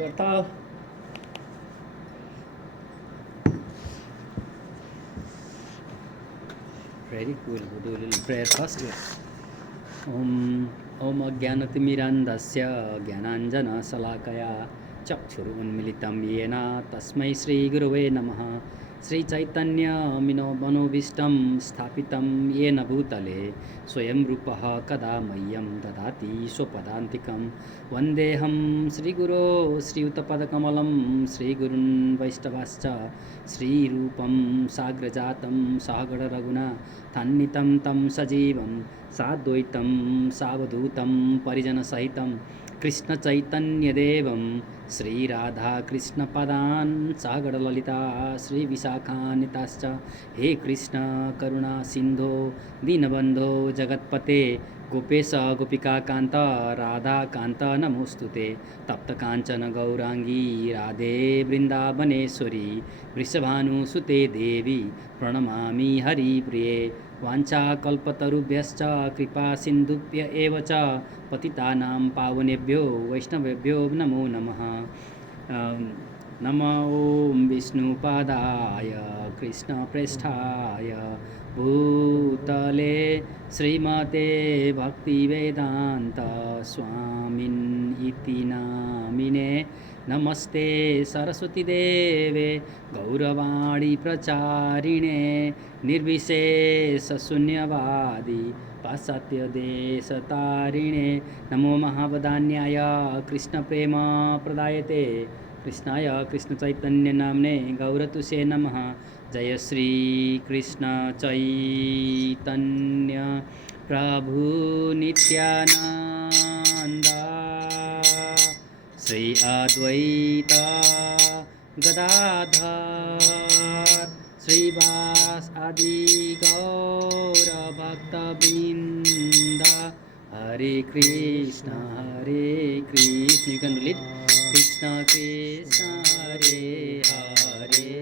करता. Ready? We'll do a little prayer first. Om Ajnanatirmirandasya Jnananjana-salakaya Chakshurunmilitam Yena Tasmai Shri Gurave Namaha. Shri Chaitanya Manobhishtam Sthapitam Yena Bhutale Swayam Rupaha Kada Mayyam Dadati Swapadantikam Vandeham Shri Guru Shri Uttapadakamalam Shri Gurun Vaishnavascha Shri Rupam Sagrajatam Sagara Raguna Tannitam Tam Sajivam Sadvaitam Savadutam Parijana Sahitam Krishna Chaitanya Devam Sri Radha Krishna Padan Sagar Lalita Sri Visakanitascha He Krishna Karuna Sindho Dinabandho Jagatpate Gopesa Gopika Kanta Radha Kanta Namostute Tapta Kanchana Gaurangi Radhe Vrindabaneswari Vrishabhanu Sute Devi Pranamami Hari Priye Vancha kalpatarubhyascha kripa sindubhya eva cha patitanam pavanebhyo vaishnavebhyo namo namaha. Namo Om Vishnu Padaya Krishna Preshthaya Bhutale Srimate Bhakti Vedanta Swamin Iti Namine Namaste Saraswati Deve Gauravani Pracharine Nirvishesha Sunyavadi Pasatya Deshatarine Namo Mahavadanyaya Krishna Prema Pradayate Krishnaya Krishna Chaitanya Namne Gauratuse Namaha. Jaya Shri Krishna Chaitanya Prabhu Nityananda Shri Advaita Gadadhar Shri Vas Adi Gaura Bhakta Binda Hare Krishna Hare Krishna. You can read Krishna Krishna Hare Hare Hare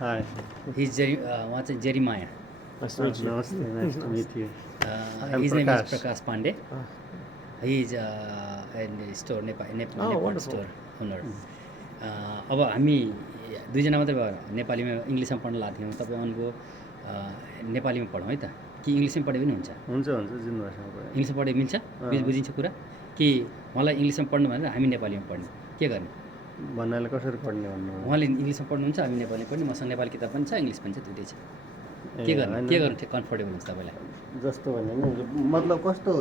Hi. उहाँ चाहिँ जेरिमाया. Nice to meet you. Namaste. Nice to meet you. am His name is Prakash. Prakash Pandey. He is in the store Nepal wonderful. store owner. अब हामी दुईजना मात्रै भएर नेपालीमा इङ्ग्लिसमा पढ्न लाग्थ्यौँ. तपाईँ अनुभव नेपालीमा पढौँ है त कि इङ्ग्लिसमा पढे पनि हुन्छ? हुन्छ जुन भाषामा पढे. इङ्ग्लिसमा पढे मिल्छ? बुझिन्छ कुरा? कि मलाई इङ्ग्लिसमा पढ्नु भनेर हामी नेपालीमा पढ्ने के गर्ने? भन्नाले कसरी पढ्ने भन्नु? उहाँले इङ्ग्लिसमा पढ्नुहुन्छ, हामी नेपालीमा पढ्ने. मसँग नेपाली किताब पनि छ, इङ्ग्लिस पनि छ, दुइटै छ. के गर्ने कम्फर्टेबल हुन्छ तपाईँलाई? जस्तो भने नि मतलब कस्तो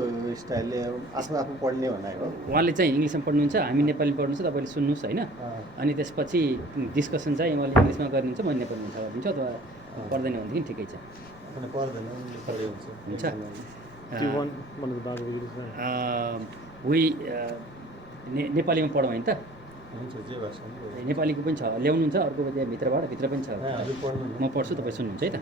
स्टाइलले आफू पढ्ने भनेको? उहाँले चाहिँ इङ्ग्लिसमा पढ्नुहुन्छ, हामी नेपाली पढ्नुहुन्छ, तपाईँले सुन्नुहोस् होइन. अनि त्यसपछि डिस्कसन चाहिँ उहाँले इङ्ग्लिसमा गरिदिन्छ, म नेपालीमा गरिदिन्छु. अथवा पर्दैन भनेदेखि ठिकै छ. पर्दैन हुन्छ. नेपालीमा पढौँ होइन त? नेपालीको पनि छ, ल्याउनुहुन्छ अर्को भित्र पनि छ. म पढ्छु, तपाईँ सुन्नुहुन्छ है त.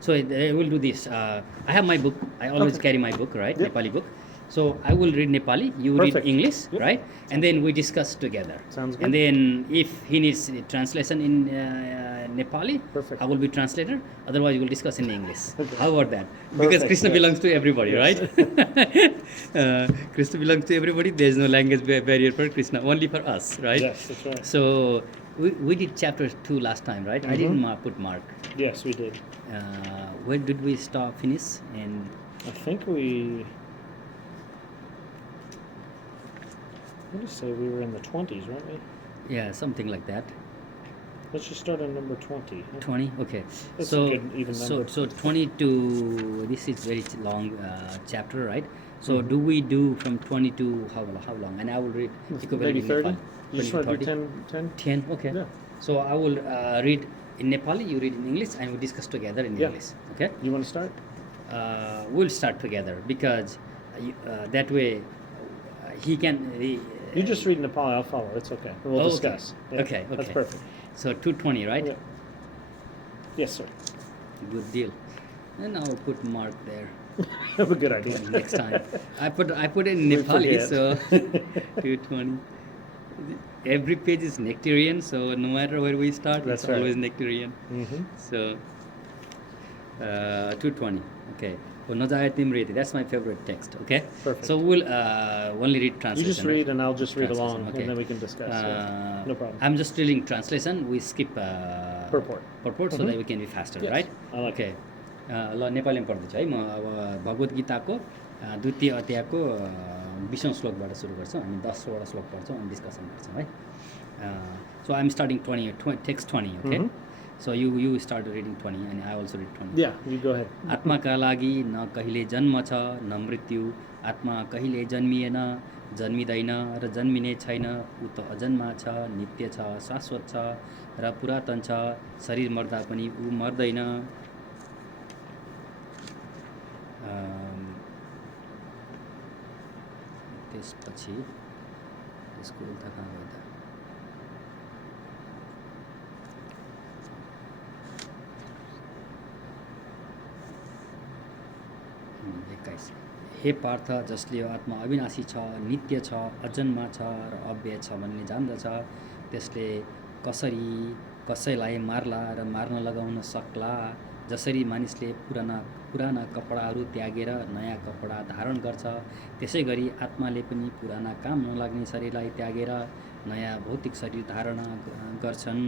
So I will do this. I have my book. I always carry my book, right? Yep. Nepali book. So I will read Nepali, you Perfect. read English, Yep. right? And then we discuss together. Sounds good. And then if he needs translation in Nepali, Perfect. I will be translator. Otherwise, we will discuss in English. Okay. How about that? Perfect. Because Krishna Yes. belongs to everybody, Yes. right? Krishna belongs to everybody. There is no language barrier for Krishna, only for us, right? Yes, that's right. So we did chapter 2 last time, right? I didn't put mark. Yes, we did. Where did we finish? And I think we. Let me say we were in the 20s, weren't we? yeah, something like that. Let's just start on number 20. 20. Okay. That's so a good even number. so 22. This is very long chapter, right? So do we do from 20 to how long? And I will read equivalent Maybe in 30? Nepali. You just 20 want to to do 10? 10. Okay. Yeah. So I will read in Nepali. You read in English, and we discuss together in Yeah. English. Okay. You want to start? We'll start together because that way he can. You just read Nepali, I'll follow. It's okay. We'll Okay. discuss. Yeah, Okay. That's perfect. So 220, right? Yeah. Yes, sir. Good deal. And I'll put mark there Have a good idea. next time. I put it in We Nepali, forget. so 220. Every page is nectarian, so no matter where we start, That's it's right. always nectarian. Mm-hmm. So 220. Okay. Oh, Najaya Timriti. That's my favorite text. Okay. Perfect. So we'll only read You translation. just read and I'll just read Translation, along okay. and then we can discuss. Yeah. No problem. I'm just reading translation. We skip Purport. so that we can be faster, Yes, right? I like Okay. ल नेपालीमा पढ्दैछु है. म अब भगवद् गीताको द्वितीय अध्यायको 20औं श्लोकबाट सुरु गर्छौँ. हामी 10वटा श्लोक पढ्छौँ अनि डिस्कसन गर्छौँ है. So I'm starting 20 text 20, okay? So you start reading 20 and I also read 20. Yeah, you go ahead. आत्माका लागि न कहिले जन्म छ न मृत्यु, आत्मा कहिले जन्मिएन जन्मिँदैन र जन्मिने छैन, ऊ त अजन्मा छ, नित्य छ, शाश्वत छ र पुरातन छ, शरीर मर्दा पनि ऊ मर्दैन. त्यसपछि यसको उल्टा कहाँ गयो त? 21. हे पार्थ, जसले यो आत्मा अविनाशी छ, नित्य छ, अजन्मा छ र अव्यय छ भन्ने जान्दछ, त्यसले कसरी कसैलाई मार्ला र मार्न लगाउन सक्ला. जसरी मानिसले पुराना कपडाहरू त्यागेर नयाँ कपडा धारण गर्छ, त्यसै गरी आत्माले पनि पुराना काम नलाग्ने शरीरलाई त्यागेर नयाँ भौतिक शरीर धारण गर्छन्.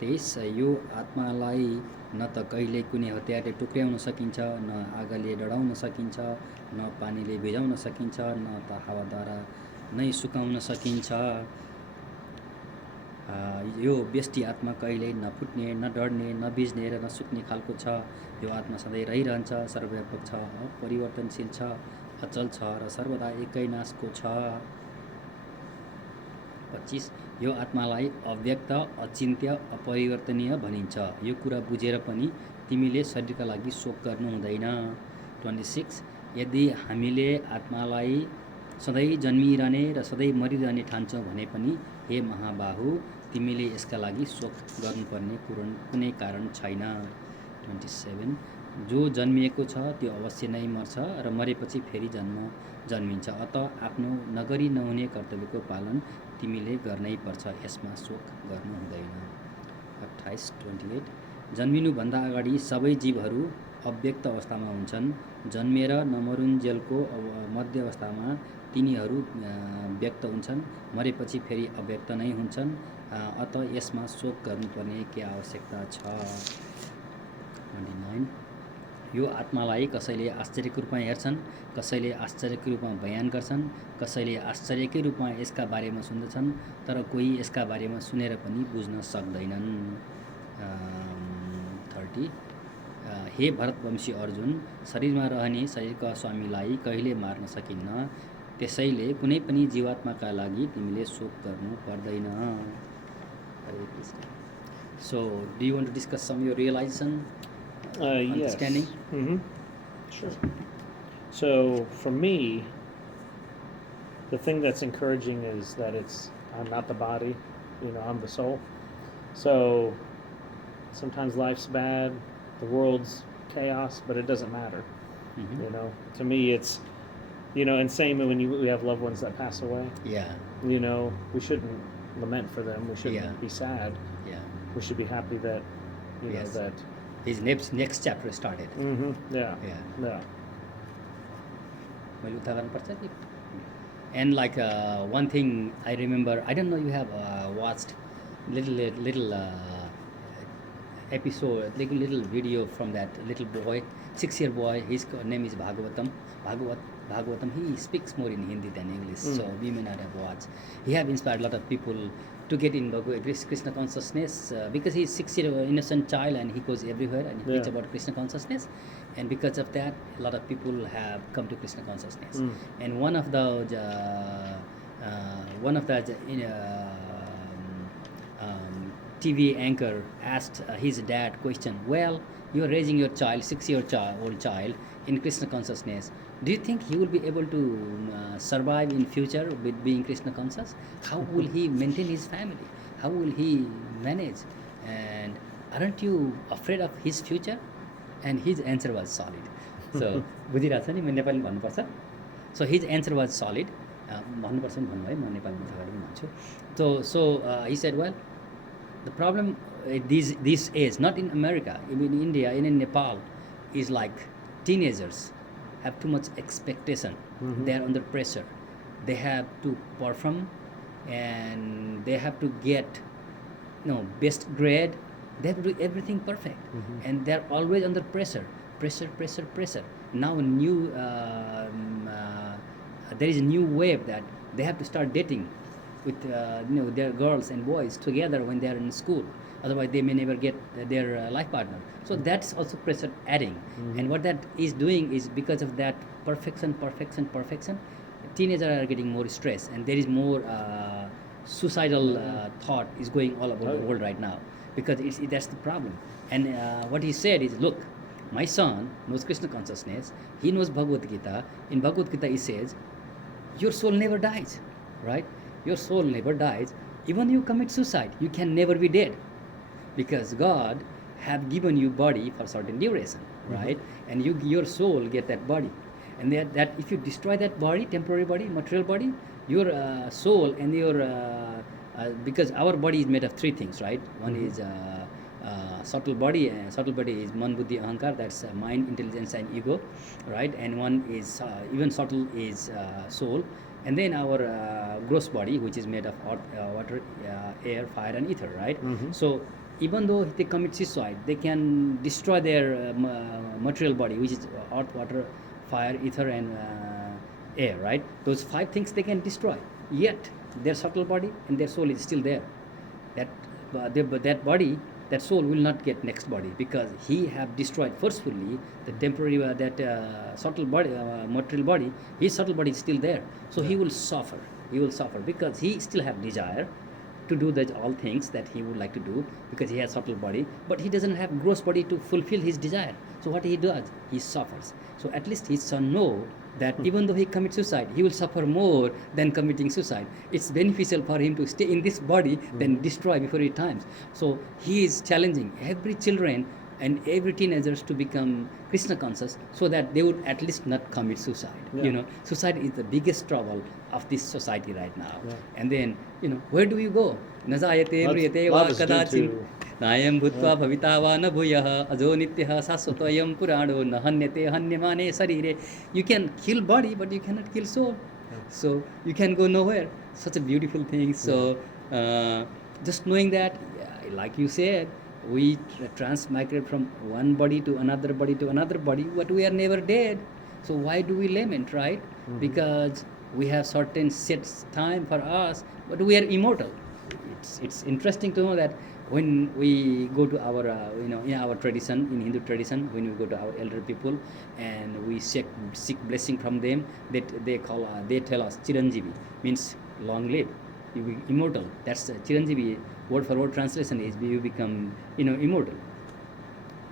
तेइस. यो आत्मालाई न त कहिले कुनै हतियारले टुक्र्याउन सकिन्छ, न आगोले डढाउन सकिन्छ, न पानीले भिजाउन सकिन्छ, न त हावाद्वारा नै सुकाउन सकिन्छ. यो व्यष्टि आत्मा कहिल्यै नफुट्ने, न डढ्ने, न बिज्ने र नसुक्ने खालको छ. यो आत्मा सधैँ रहिरहन्छ, सर्वव्यापक छ, अपरिवर्तनशील छ, अचल छ र सर्वदा एकै नासको छ. 25. यो आत्मालाई अव्यक्त, अचिन्त्य, अपरिवर्तनीय भनिन्छ. यो कुरा बुझेर पनि तिमीले शरीरका लागि शोक गर्नु हुँदैन. 26. यदि हामीले आत्मालाई सधैँ जन्मिरहने र सधैँ मरिरहने ठान्छौँ भने पनि हे महाबाहु, तिमीले यसका लागि शोक गर्नुपर्ने कुनै कारण छैन. 27. जो जन्मिएको छ त्यो अवश्य नै मर्छ र मरेपछि फेरि जन्मिन्छ। अत आफ्नो नगरी नहुने कर्तव्यको पालन तिमीले गर्नै पर्छ, यसमा शोक गर्नु हुँदैन। 28 जन्मिनुभन्दा अगाडि सबै जीवहरू अव्यक्त अवस्थामा हुन्छन्। जन्मेर नमरुन्जेलको मध्य अवस्थामा तिनीहरू व्यक्त हुन्छन्, मरेपछि फेरि अव्यक्त नै हुन्छन्। अत यसमा शोक गर्नुपर्ने के आवश्यकता छ। 29 यो आत्मालाई कसैले आश्चर्यको रूपमा हेर्छन्, कसैले आश्चर्यको रूपमा बयान गर्छन्, कसैले आश्चर्यकै रूपमा यसका बारेमा सुन्दछन्, तर कोही यसका बारेमा सुनेर पनि बुझ्न सक्दैनन्। 30 हे भरतवंशी अर्जुन, शरीरमा रहने शरीरका स्वामीलाई कहिले मार्न सकिन्न, त्यसैले कुनै पनि जीवात्माका लागि तिमीले शोक गर्नु पर्दैन। हरे Krishna. So, do you want to discuss some of your realization, understanding? Yes. Sure. So, for me, the thing that's encouraging is that I'm not the body, I'm the soul. So, sometimes life's bad, the world's chaos, but it doesn't matter. To me, it's, and same when we have loved ones that pass away. Yeah. We shouldn't lament for them. We shouldn't be sad. Yeah. We should be happy that, Yes. that. His next chapter started. Yeah. Yeah. And like one thing I remember, I don't know you have watched little episode, little video from that little boy, 6-year boy. His name is Bhagavatam. Bhagavatam. He speaks more in Hindi than English, so we may not have watched. He have inspired a lot of people to get in Krishna consciousness because he's 6-year innocent child and he goes everywhere and he preach about Krishna consciousness, and because of that, a lot of people have come to Krishna consciousness. And one of the TV anchor asked his dad question. Well, you're raising your child, 6-year-old child, in Krishna consciousness. Do you think he will be able to survive in future with being Krishna conscious? How will he maintain his family? How will he manage? And aren't you afraid of his future? And his answer was solid. So, बुझिरहेछ नि, म नेपाली भन्नुपर्छ. So his answer was solid. भन्नुपर्छ नि भन्नुभयो, म नेपाली भन्छु. So he said, well, the problem at this age, not in America, even in India, in Nepal, is like teenagers have too much expectation. They are under pressure. They have to perform and they have to get best grade. They have to do everything perfect, and they are always under pressure. Now there is a new wave that they have to start dating with their girls and boys together when they are in school. Otherwise, they may never get their life partner. So that's also pressure adding. And what that is doing is because of that perfection, teenagers are getting more stressed, and there is more suicidal thought is going all over the world right now, because that's the problem. And what he said is, look, my son knows Krishna consciousness. He knows Bhagavad Gita. In Bhagavad Gita, he says, your soul never dies, right? Your soul never dies. Even you commit suicide, you can never be dead, because God have given you body for certain duration, right? And your soul get that body, and that if you destroy that body, temporary body, material body, your soul and your because our body is made of three things, right? One is subtle body. Subtle body is man, buddhi, ahankar. That's mind, intelligence, and ego, right? And one is even subtle is soul. And then our gross body, which is made of earth, water, air, fire, and ether, right? So even though they commit suicide, they can destroy their material body, which is earth, water, fire, ether, and air, right? Those 5 things they can destroy. Yet their subtle body and their soul is still there. That body, that soul will not get next body, because he have destroyed forcefully the temporary subtle body, material body. His subtle body is still there, so he will suffer. He will suffer because he still have desire to do all things that he would like to do, because he has subtle body, but he doesn't have gross body to fulfill his desire. So what he does, he suffers. So at least his son know that even though he commits suicide, he will suffer more than committing suicide. It's beneficial for him to stay in this body than destroy before his times. So he is challenging every children and every teenagers to become Krishna conscious, so that they would at least not commit suicide. Yeah. You know, suicide is the biggest trouble of this society right now. Yeah. And then, you know, where do you go? Najayate mriyate va Love is due kadachin to nayam bhutva bhavita va na bhuyah ajo nityah sasvatayam purano na hanyate hanyamane sarire. You can kill body, but you cannot kill soul. So you can go nowhere. Such a beautiful thing. So just knowing that, like you said, we transmigrate from one body to another body to another body, but we are never dead. So why do we lament, right? Because we have certain set time for us, but we are immortal. It's interesting to know that when we go to our in our tradition, in Hindu tradition, when we go to our elder people and we seek blessing from them, that they tell us Chiranjeevi, means long live, you be immortal. That's Chiranjeevi. Word for word translation is you become immortal.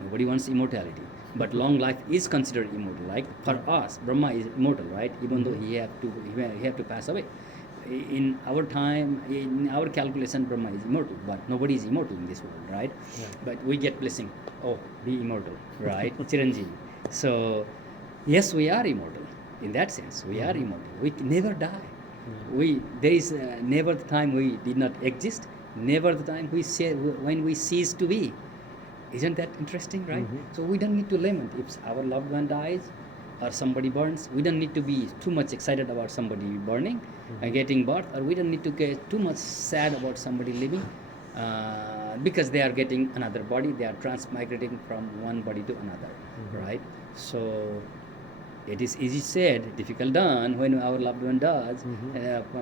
Nobody wants immortality, but long life is considered immortal. Like for us, Brahma is immortal, right? Even though he have to pass away. In our time, in our calculation, Brahma is immortal, but nobody is immortal in this world, right? Yeah. But we get blessing. Oh, be immortal, right? Chiranjeevi. So yes, we are immortal. In that sense, we are immortal. We never die. There is never the time we did not exist, never the time when we cease to be. Isn't that interesting, right? So we don't need to lament if our loved one dies or somebody burns. We don't need to be too much excited about somebody burning and getting birth, or we don't need to get too much sad about somebody living because they are getting another body. They are transmigrating from one body to another, right? So it is easy said, difficult done. When our loved one does,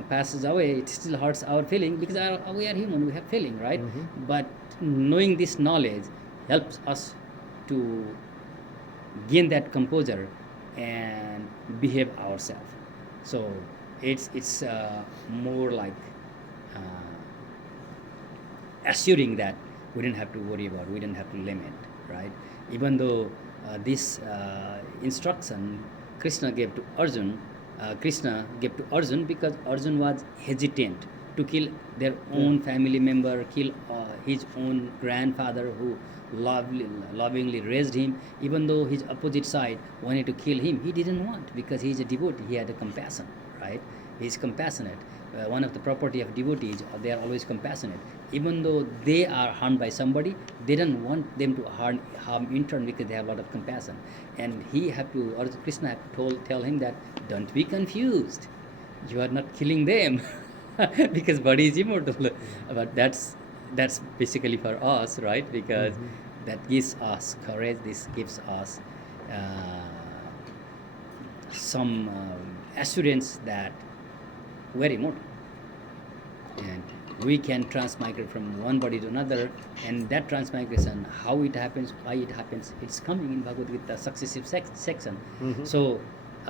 passes away, it still hurts our feeling because we are human, we have feeling, right? But knowing this knowledge helps us to gain that composure and behave ourselves. So it's more like assuring that we don't have to worry about, we don't have to lament, right? Even though this instruction Krishna gave to Arjun because Arjun was hesitant to kill their own family member, kill his own grandfather who lovingly raised him. Even though his opposite side wanted to kill him, he didn't want, because he is a devotee. He had a compassion, right? He is compassionate. One of the property of devotees, they are always compassionate. Even though they are harmed by somebody, they don't want them to harm in turn, because they have a lot of compassion. And Krishna had to tell him that don't be confused. You are not killing them because body is immortal. But that's basically for us, right? Because that gives us courage. This gives us some assurance that we're immortal, and we can transmigrate from one body to another. And that transmigration, how it happens, why it happens, it's coming in Bhagavad Gita successive section. So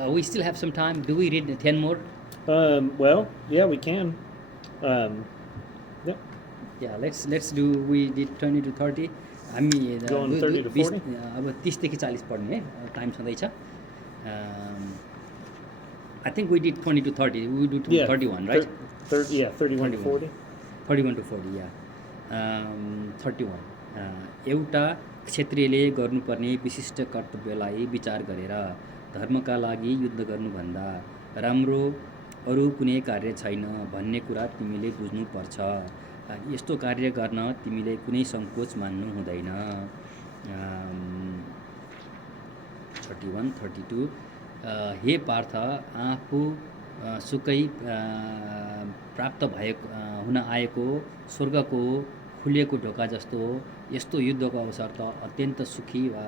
we still have some time. Do we read 10 more? Well, yeah, we can. Yeah, let's do. We did 20 to 30. हामी Going 30 to 40? अब 30 देखि 40 पढ्ने है, time छँदैछ. I think we did 20 to 30. We do 31, right? 31 to 40. 31 to 40, yeah. 31. एउटा क्षत्रियले गर्नुपर्ने विशिष्ट कर्तव्यलाई विचार गरेर धर्मका लागि युद्ध गर्नुभन्दा राम्रो अरू कुनै कार्य छैन भन्ने कुरा तिमीले बुझ्नुपर्छ. यस्तो कार्य गर्न तिमीले कुनै सङ्कोच मान्नु हुँदैन. 31, 32. हे पार्थ, आफू सुकै प्राप्त हुन आएको स्वर्गको खुलिएको ढोका जस्तो यस्तो युद्धको अवसर त अत्यन्त सुखी वा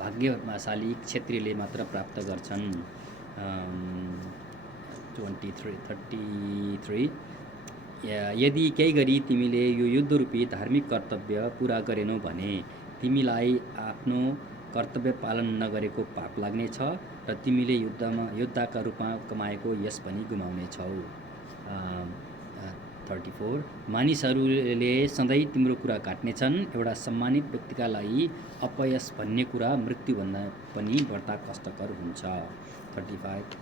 भाग्यशाली क्षत्रियले मात्र प्राप्त गर्छन्. 33. यदि केही गरी तिमीले यो युद्धरूपी धार्मिक कर्तव्य पुरा गरेनौ भने तिमीलाई आफ्नो कर्तव्य पालन नगरेको पाप लाग्नेछ र तिमीले योद्धाका रूपमा कमाएको यश पनि गुमाउनेछौ. 34. मानिसहरूले सधैँ तिम्रो कुरा काट्नेछन्. एउटा सम्मानित व्यक्तिका लागि अपयश भन्ने कुरा मृत्युभन्दा पनि बढ्ता कष्टकर हुन्छ. 35.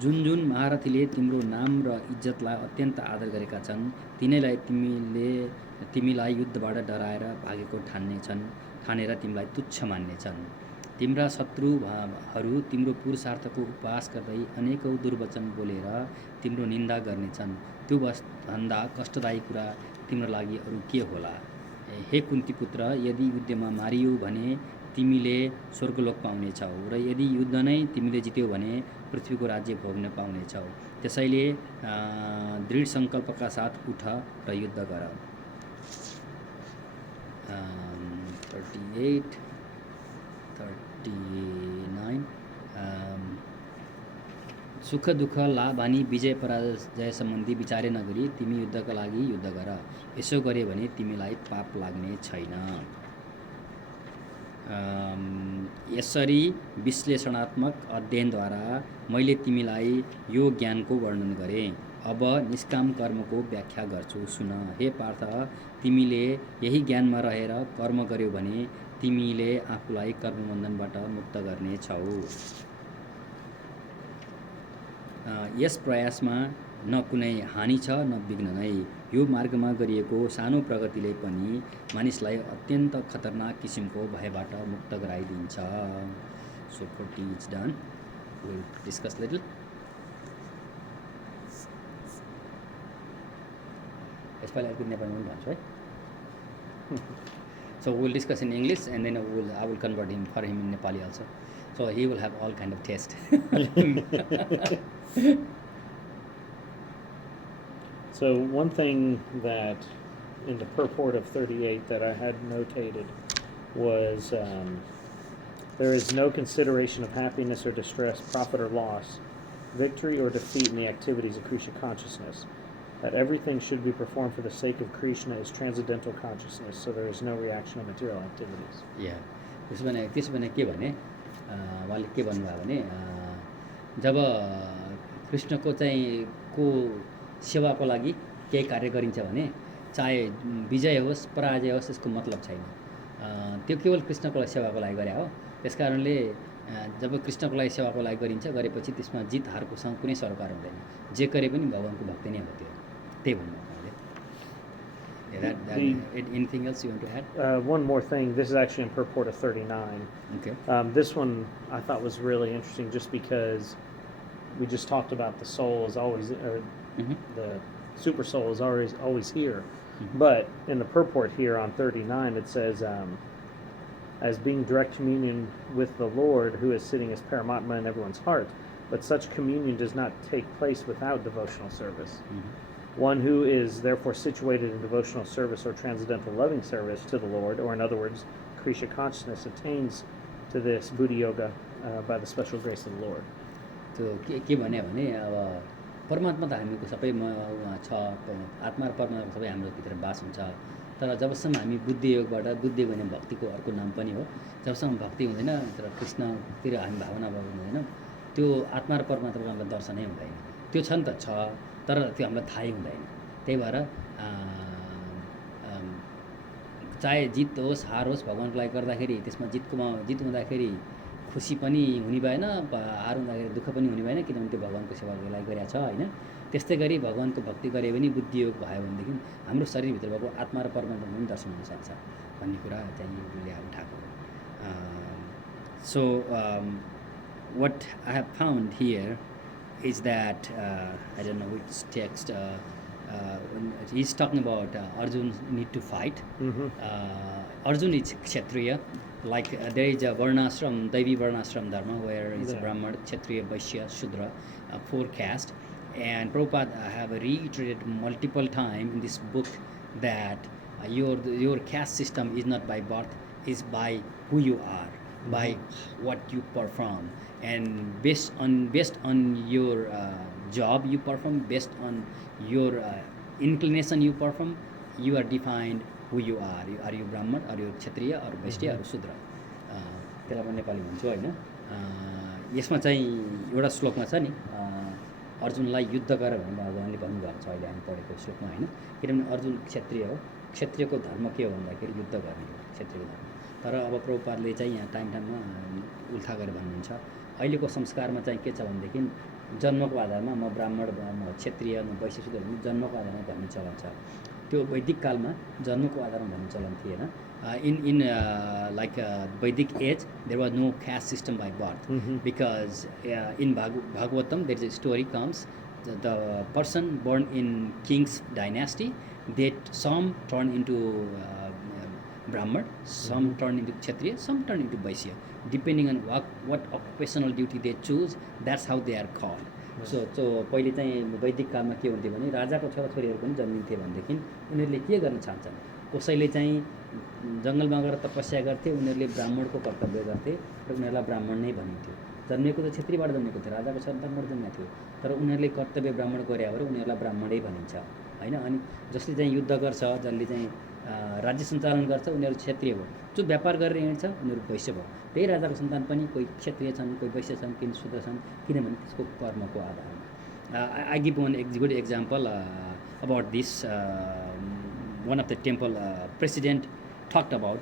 जुन महारथीले तिम्रो नाम र इज्जतलाई अत्यन्त आदर गरेका छन् तिनीलाई तिमीलाई युद्धबाट डराएर भागेको ठान्नेछन् ठानेर तिमीलाई तुच्छ मान्नेछन्। तिम्रा शत्रुहरू तिम्रो पुरुषार्थको उपहास गर्दै अनेकौँ दुर्वचन बोलेर तिम्रो निन्दा गर्नेछन्। त्यो भन्दा कष्टदायी कुरा तिम्रो लागि अरू के होला? हे कुन्ती पुत्र, यदि युद्धमा मारियो भने तिमीले स्वर्गलोक पाउनेछौ र यदि युद्ध नै तिमीले जित्यौ भने पृथ्वीको राज्य भोग्न पाउनेछौ। त्यसैले दृढ सङ्कल्पका साथ उठ र युद्ध गर। 38, 39 सुख दुःख लाभ हानि विजय पराजय सम्बन्धी विचारै नगरी तिमी युद्धका लागि युद्ध गर। यसो गरे भने तिमीलाई पाप लाग्ने छैन। यसरी विश्लेषणात्मक अध्ययनद्वारा मैले तिमीलाई यो ज्ञानको वर्णन गरेँ। अब निष्काम कर्मको व्याख्या गर्छु, सुन। हे पार्थ, तिमीले यही ज्ञानमा रहेर कर्म गर्यौ भने तिमीले आफूलाई कर्मबन्धनबाट मुक्त गर्नेछौ। यस प्रयासमा न कुनै हानि छ न विघ्न नै। यो मार्गमा गरिएको सानो प्रगतिले पनि मानिसलाई अत्यन्त खतरनाक किसिमको भयबाट मुक्त गराइदिन्छ। So 40 is done. We'll discuss little. यसपालि अलिकति नेपालीमा पनि भन्छु है। So we'll discuss in English and then I will convert him for him in Nepali also. So he will have all kind of taste. So one thing that in the purport of 38 that I had notated was there is no consideration of happiness or distress, profit or loss, victory or defeat in the activities of Krishna consciousness. That everything should be performed for the sake of Krishna is transcendental consciousness, so there is no reaction of material activities. Yeah. त्यसो भने के भने उहाँले के भन्नुभयो भने जब कृष्णको चाहिँ को सेवाको लागि केही कार्य गरिन्छ भने चाहे विजय होस् पराजय होस् यसको मतलब छैन। त्यो केवल कृष्णको लागि सेवाको लागि गरे हो। त्यसकारणले जब कृष्णको लागि सेवाको लागि गरिन्छ गरेपछि त्यसमा जित हारकोसँग कुनै सरोकार हुँदैन। जे गरे पनि भगवानको भक्ति नै हो त्यो। त्यही भन्नु anything else you want to add? One more thing. This is actually in purport of 39. Okay. This one I thought was really interesting just because we just talked about the soul is always, the super soul is always here. But in the purport here on 39, it says, as being direct communion with the Lord, who is sitting as Paramatma in everyone's heart. But such communion does not take place without devotional service. One who is therefore situated in devotional service or transcendental loving service to the Lord, or in other words, Krishna consciousness, attains to this Buddha Yoga by the special grace of the Lord. त्यो के भन्यो भने अब परमात्मा त हामीको सबै छ, आत्मा र परमात्मा सबै हाम्रो भित्र बास हुन्छ। तर जबसम्म हामी बुद्धि योगबाट बुद्धि भने भक्तिको अर्को नाम पनि हो, जबसम्म भक्ति हुँदैन तर कृष्णतिर हामी भावना हुँदैन त्यो आत्मा र परमात्माको हामीलाई दर्शनै हुँदैन। त्यो छ नि त छ, तर त्यो हामीलाई थाहै हुँदैन। त्यही भएर चाहे जित होस् हार होस् भगवानको लागि गर्दाखेरि त्यसमा जित हुँदाखेरि खुसी पनि हुने भएन, हार हुँदाखेरि दुःख पनि हुने भएन, किनभने त्यो भगवानको सेवाको लागि गरेको छ हैन। त्यस्तै गरी भगवानको भक्ति गरे पनि बुद्धि योग भयो भनेदेखि हाम्रो शरीरभित्र भएको आत्मा र परमात्मा पनि दर्शन हुन सक्छ भन्ने कुरा चाहिँ उसले उठाएको। So what I have found here is that I don't know which text he's talking about Arjun need to fight. Arjun is Kshatriya, like there is a varnashram, Devi varnashram dharma where is Brahman, Kshatriya, Vaishya, Shudra, 4 caste. And Prabhupada have reiterated multiple times in this book that your caste system is not by birth, is by who you are, by what you perform. And based on your job you perform, based on your inclination you perform, you are defined who you are. Are you Brahman, are you Kshatriya, or Vaishya, or Shudra? त्यसलाई म नेपाली भन्छु हैन। यसमा चाहिँ एउटा श्लोकमा छ नि अर्जुनलाई युद्ध गर भनेर भगवानले भन्नुभएको छ अहिले हामी पढेको श्लोकमा हैन। किनभने अर्जुन क्षत्रिय हो, क्षत्रियको धर्म के हो भन्दाखेरि युद्ध गर्ने हो क्षत्रियको धर्म। तर अब प्रभुपादले चाहिँ यहाँ टाइममा उल्था गरेर भन्नुहुन्छ। अहिलेको संस्कारमा चाहिँ के छ भनेदेखि जन्मको आधारमा म ब्राह्मण म क्षत्रिय म वैश्य शूद्र जन्मको आधारमा भन्ने चलन छ। त्यो वैदिक कालमा जन्मको आधारमा भन्ने चलन थिएन in like Vedic age there was no caste system by birth because in Bhagavatam there is a story comes the person born in king's dynasty they some turn into Brahman, some turn into Kshatriya, some turn into Vaishya depending on what occupational duty they choose that's how they are called. So पहिले चाहिँ वैदिक कालमा के हुन्थ्यो भने राजाको छोराछोरीहरू पनि जन्मिन्थे भनेदेखि उनीहरूले के गर्न चाहन्छन् कसैले चाहिँ जङ्गलमा गएर तपस्या गर्थे उनीहरूले ब्राह्मणको कर्तव्य गर्थे र उनीहरूलाई ब्राह्मण नै भनिन्थ्यो जन्मेको त क्षेत्रीबाट जन्मेको थियो राजाको सन्तानबाट जन्मेको थियो तर उनीहरूले कर्तव्य ब्राह्मण गरे भएर उनीहरूलाई ब्राह्मणै भनिन्छ हैन अनि जसले चाहिँ युद्ध गर्छ जसले चाहिँ राज्य सञ्चालन गर्छ उनीहरू क्षेत्रीय हो जो व्यापार गरेर हिँड्छ उनीहरू वैश्य भयो त्यही राजाको सन्तान पनि कोही क्षेत्रीय छन् कोही वैश्य छन् कोही शूद्र छन् किनभने त्यसको कर्मको आधारमा I give one good example about this one of the temple president talked about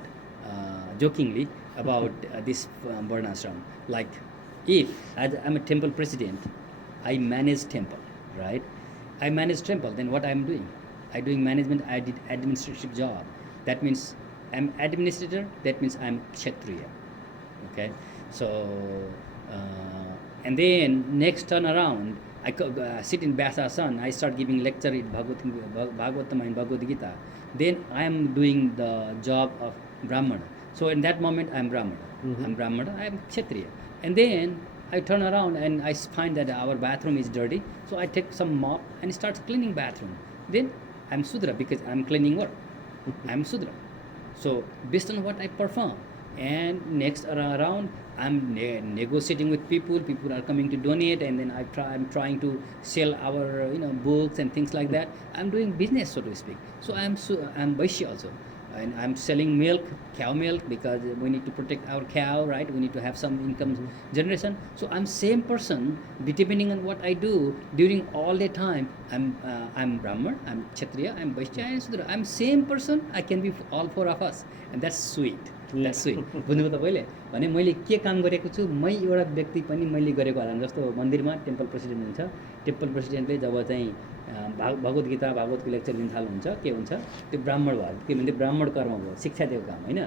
jokingly about this varnashram like if as I'm a temple president I manage temple right I manage temple then what I'm doing I doing management I did administrative job that means I'm administrator that means I'm kshatriya okay so and then next turn around I sit in Vyasasana I start giving lecture in Bhagavatam and Bhagavad Gita then I am doing the job of Brahmana so in that moment I'm Brahmana I'm Brahmana I'm Kshatriya and then I turn around and I find that our bathroom is dirty so I take some mop and start cleaning bathroom then I'm Sudra because I'm cleaning work I'm Sudra so based on what I perform and next around I'm negotiating with people are coming to donate and then I'm trying to sell our books and things like that I'm doing business so to speak so I'm Vaishya also and I'm selling milk cow milk because we need to protect our cow right we need to have some income generation so I'm same person depending on what I do during all the time I'm Brahman I'm Kshatriya I'm Vaishya and Sudra I'm same person I can be all four of us and that's sweet that's sweet बुझ्नुभयो तपाईँले भने मैले के काम गरेको छु मै एउटा व्यक्ति पनि मैले गरेको होला जस्तो मन्दिरमा टेम्पल प्रेसिडेन्ट हुन्छ टेम्पल प्रेसिडेन्टले जब चाहिँ भगवत गीता भागवतको लेक्चर दिन थाल्नुहुन्छ के हुन्छ त्यो ब्राह्मण भयो के भन्छ ब्राह्मण कर्म भयो शिक्षा दिएको काम हैन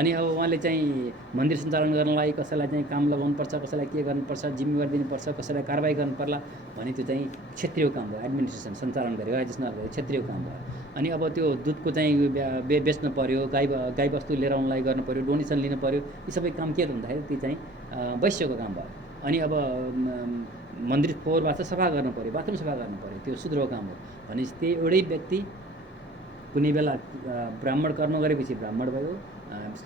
अनि अब उहाँले चाहिँ मन्दिर सञ्चालन गर्नलाई कसैलाई चाहिँ काम लगाउनुपर्छ कसैलाई के गर्नुपर्छ जिम्मेवारी दिनुपर्छ कसैलाई कारबाही गर्नु पर्ला भने त्यो चाहिँ क्षेत्रीय काम भयो एडमिनिस्ट्रेसन सञ्चालन गरेको एडमिनिस्ट्रेसन गरेको क्षेत्रीय काम भयो अनि अब त्यो दुधको चाहिँ बेच्न पर्यो गाई बस्तु लिएर आउनलाई गर्नु पर्यो डोनेसन लिनु पर्यो यी सबै काम के भन्दाखेरि त्यो चाहिँ वैश्यको काम भयो अनि अब मन्दिर फोहोरबाट सफा गर्नु पर्यो बाथरुम सफा गर्नु पर्यो त्यो शूद्रको काम हो भने त्यही एउटै व्यक्ति कुनै बेला ब्राह्मण कर्म गरेपछि ब्राह्मण भयो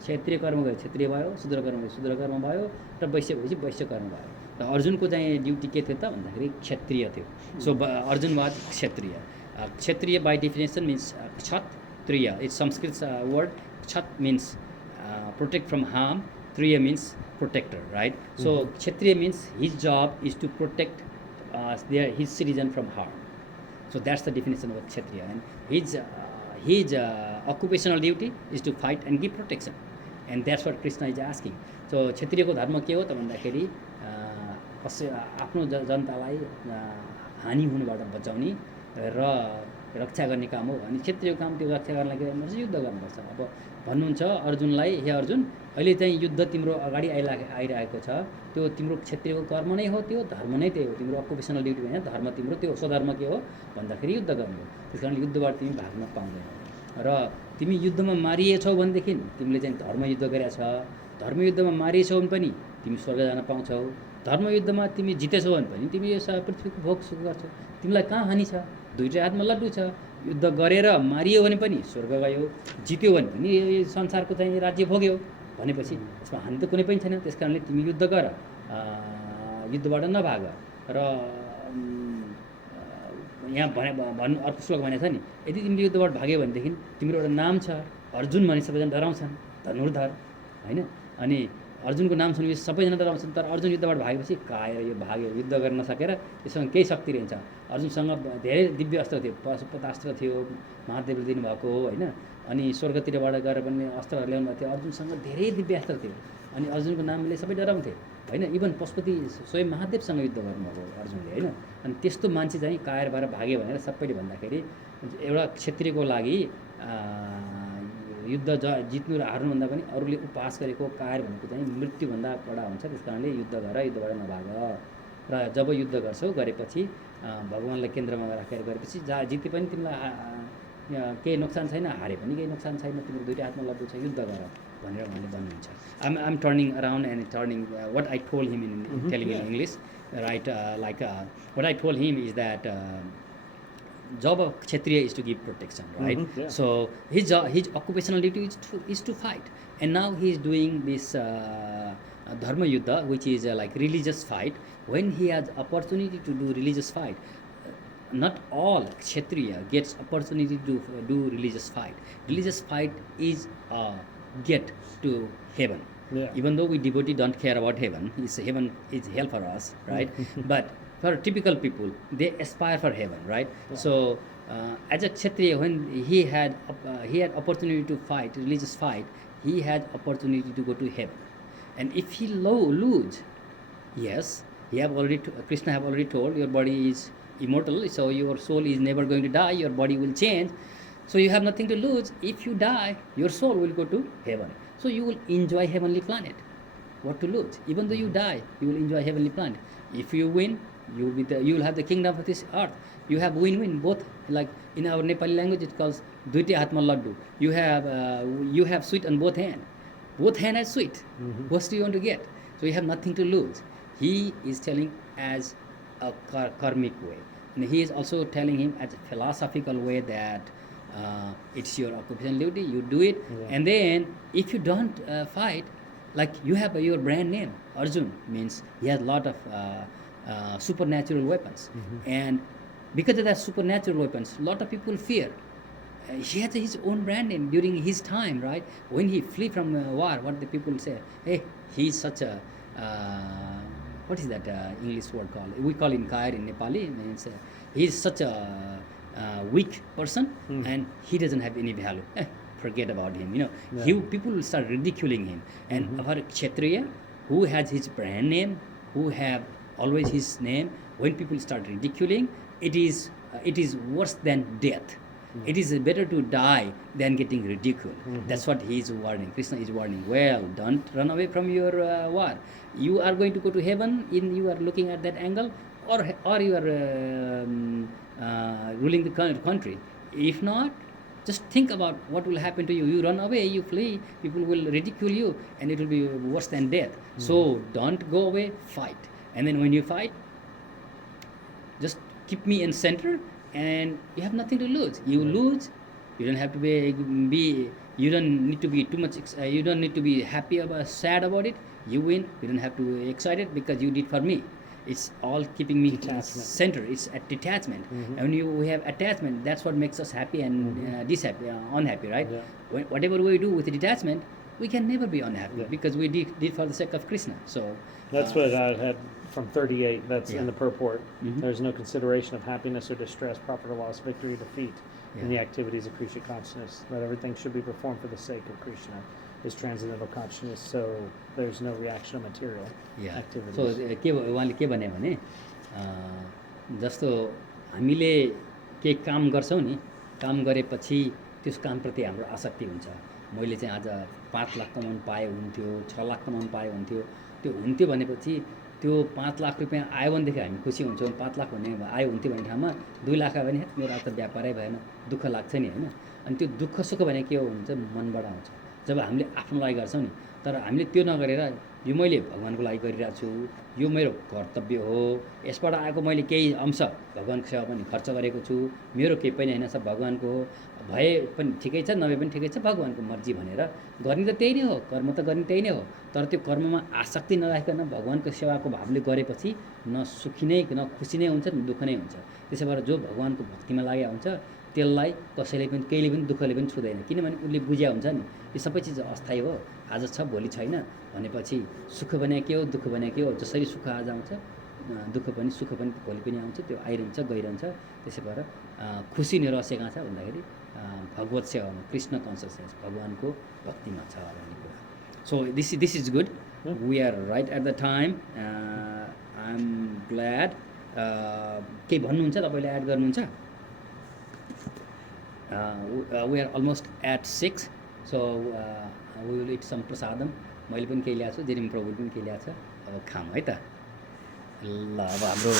क्षेत्रीय कर्म गरे क्षेत्रीय भयो शूद्र कर्म गरे शूद्र कर्म भयो र वैश्य भएपछि वैश्य कर्म भयो र अर्जुनको चाहिँ ड्युटी के थियो त भन्दाखेरि क्षेत्रीय थियो सो अर्जुन वाज क्षेत्रीय kshatriya by definition means kshatriya it's Sanskrit word kshat means protect from harm triya means protector right so kshatriya means his job is to protect his citizen from harm so that's the definition of kshatriya and his occupational duty is to fight and give protection and that's what Krishna is asking so kshatriya ko dharma ke ho ta भन्दाखेरि आफ्नो जनतालाई हानि हुनबाट बचाउने र रक्षा गर्ने काम हो अनि क्षेत्रीय काम त्यो रक्षा गर्नलाई के गर्नुपर्छ युद्ध गर्नुपर्छ अब भन्नुहुन्छ अर्जुनलाई हे अर्जुन अहिले चाहिँ युद्ध तिम्रो अगाडि आइरहेको छ त्यो तिम्रो क्षेत्रीयको कर्म नै हो त्यो धर्म नै त्यही हो तिम्रो अकुपेसनल ड्युटी हैन धर्म तिम्रो त्यो स्वधर्म के हो भन्दाखेरि युद्ध गर्नु हो त्यसकारण युद्धबाट तिमी भाग्न पाउँदैनौ र तिमी युद्धमा मारिएछौ भनेदेखि तिमीले चाहिँ धर्म युद्ध गरेछ धर्म युद्धमा मारिएछौ भने पनि तिमी स्वर्ग जान पाउँछौ धर्म युद्धमा तिमी जितेछौ भने पनि तिमी यो पृथ्वीको भोग सुख गर्छौ तिमीलाई कहाँ हानि छ दुईटै हातमा लड्डु छ युद्ध गरेर मारियो भने पनि स्वर्ग गयो जित्यो भने पनि यो संसारको चाहिँ राज्य भोग्यो भनेपछि यसमा हानि त कुनै पनि छैन त्यसकारणले तिमी युद्ध गर युद्धबाट नभाग र यहाँ भन्नु अर्को श्लोक भनेको छ नि यदि तिमीले युद्धबाट भाग्यो भनेदेखि तिम्रो एउटा नाम छ अर्जुन भने सबैजना डराउँछन् धनुर्धर हैन अनि अर्जुनको नाम सुनेपछि सबैजना डराउँछन् तर अर्जुन युद्धबाट भागेपछि काएर यो भाग्यो युद्ध गर्न नसकेर त्यससँग केही शक्ति रहन्छ अर्जुनसँग धेरै दिव्य अस्त्र थियो पाशुपतास्त्र थियो महादेवले दिनुभएको हो हैन अनि स्वर्गतिरबाट गएर पनि अस्त्रहरू ल्याउनु भएको थियो अर्जुनसँग धेरै दिव्य अस्त्र थियो अनि अर्जुनको नामले सबै डराउँथे होइन इभन पशुपति स्वयं महादेवसँग युद्ध गर्नुभएको अर्जुनले होइन अनि त्यस्तो मान्छे चाहिँ कायर भएर भाग्यो भनेर सबैले भन्दाखेरि एउटा क्षत्रियको लागि युद्ध जित्नु र हार्नुभन्दा पनि अरूले उपहास गरेको कायर भनेको चाहिँ मृत्युभन्दा कडा हुन्छ त्यस कारणले युद्ध गर युद्धबाट नभाग र जब युद्ध गर्छौ गरेपछि भगवान्लाई केन्द्रमा राखेर गरेपछि जहाँ जिते पनि तिमीलाई केही नोक्सान छैन हारे पनि केही नोक्सान छैन तिम्रो दुइटै हातमा लड्डु छ युद्ध गर भनेर उहाँले भन्नुहुन्छ I'm turning around and turning what I told him in telling in English right like what I told him is that job of Kshatriya is to give protection, right? Yeah. So his occupational duty is to fight, and now he is doing this dharma yuddha, which is like religious fight. When he has opportunity to do religious fight, not all Kshatriya gets opportunity to do religious fight. Religious fight is get to heaven. Yeah. Even though we devotee don't care about heaven, heaven is hell for us, right? But for typical people, they aspire for heaven, right? Yeah. So as a Kshatriya, when he had opportunity to fight religious fight, he had opportunity to go to heaven. And if he lose, yes, Krishna have already told your body is immortal, so your soul is never going to die, your body will change, so you have nothing to lose. If you die, your soul will go to heaven, so you will enjoy heavenly planet. What to lose? Even though you die, you will enjoy heavenly planet. If you win, you will have the kingdom of this earth. You have win-win both. Like in our Nepali language, it calls duite hatma laddu. You have sweet on both hand. Both hand are sweet. What do you want to get? So you have nothing to lose. He is telling as a karmic way, and he is also telling him as a philosophical way that it's your occupational duty. You do it, and then if you don't fight, like you have your brand name Arjun means he has a lot of supernatural weapons, and because of that supernatural weapons, a lot of people fear. He has his own brand name during his time, right? When he flee from war, what the people say? Hey, he's such a what is that English word called? We call him kair in Nepali. Means he's such a weak person, and he doesn't have any value. Forget about him. You know, people will start ridiculing him. And for Kshatriya, who has his brand name, who have always his name, when people start ridiculing, it is worse than death. It is better to die than getting ridiculed. That's what he is warning. Krishna is warning. Well, don't run away from your war. You are going to go to heaven. You are looking at that angle, or you are ruling the country. If not, just think about what will happen to you. You run away, you flee, people will ridicule you, and it will be worse than death. So don't go away, fight. And then when you fight, just keep me in center, and you have nothing to lose. You lose, you don't have to be you don't need to be too much you don't need to be happy about sad about it. You win, you don't have to be excited because you did for me. It's all keeping me center. It's a detachment. And when we have attachment, that's what makes us happy and unhappy, right? Whatever we do with detachment, we can never be unhappy because we did for the sake of Krishna. So that's what I had from 38. That's in the purport. There's no consideration of happiness or distress, profit or loss, victory or defeat in the activities of Krishna consciousness. That everything should be performed for the sake of Krishna is transcendental consciousness. So there's no reaction of material activities. So उहाँले के भने भने जस्तो हामीले केही काम गर्छौँ नि, काम गरेपछि त्यस कामप्रति हाम्रो आसक्ति हुन्छ. मैले चाहिँ आज 5 लाख कमाउनु पाए हुन्थ्यो, 6 लाख कमाउनु पाए हुन्थ्यो. त्यो हुन्थ्यो भनेपछि त्यो 5 लाख रुपियाँ आयो भनेदेखि हामी खुसी हुन्छौँ. 5 लाख भन्ने आयो हुन्थ्यो भन्ने ठाउँमा 2 लाख आयो भने मेरो आज त व्यापारै भएन, दुःख लाग्छ नि हैन. अनि त्यो दुःख सुख भने के हो हुन्छ, मनबाट आउँछ. जब हामीले आफ्नो लागि गर्छौँ नि, तर हामीले त्यो नगरेर यो मैले भगवान्को लागि गरिरहेको छु, यो मेरो कर्तव्य हो, यसबाट आएको मैले केही अंश भगवान्को सेवा पनि खर्च गरेको छु, मेरो केही पनि हैन, सब भगवान्को हो, भए पनि ठिकै छ, नभए पनि ठिकै छ, भगवान्को मर्जी भनेर गर्ने त त्यही नै हो, कर्म त गर्ने त्यही नै हो. तर त्यो कर्ममा आसक्ति नराखिकन भगवान्को सेवाको भावले गरेपछि न सुखी नै न खुसी नै हुन्छ न दुःख नै हुन्छ. त्यसै भएर जो भगवान्को भक्तिमा लागेको हुन्छ त्यसलाई कसैले पनि केहीले पनि दुःखले पनि छुँदैन, किनभने उसले बुझ्या हुन्छ नि यो सबै चिज अस्थायी हो, आज छ भोलि छैन भनेपछि सुख भने के हो, दुःख भने के हो. जसरी सुख आज आउँछ दुःख पनि सुख पनि भोलि पनि आउँछ, त्यो आइरहन्छ गइरहन्छ. त्यसै भएर खुसी नै रहस्य कहाँ छ भन्दाखेरि भगवत सेवामा, कृष्ण कन्सियसनेस, भगवान्को भक्तिमा छ भन्ने कुरा. So this is good. Yeah. We are right at the time. I'm glad. केही भन्नुहुन्छ तपाईँले एड गर्नुहुन्छ? We are almost at 6, so we will eat some prasadam. मैले पनि केही ल्याएको छु, जेरिम प्रभुले पनि केही ल्याएको छ, अब खाऊँ है त। ल अब हाम्रो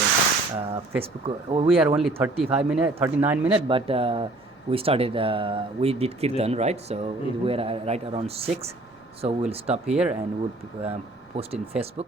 फेसबुकको we are only 39 minutes, but we did kirtan, right? So we are right around 6, so we'll stop here and we'll post in Facebook.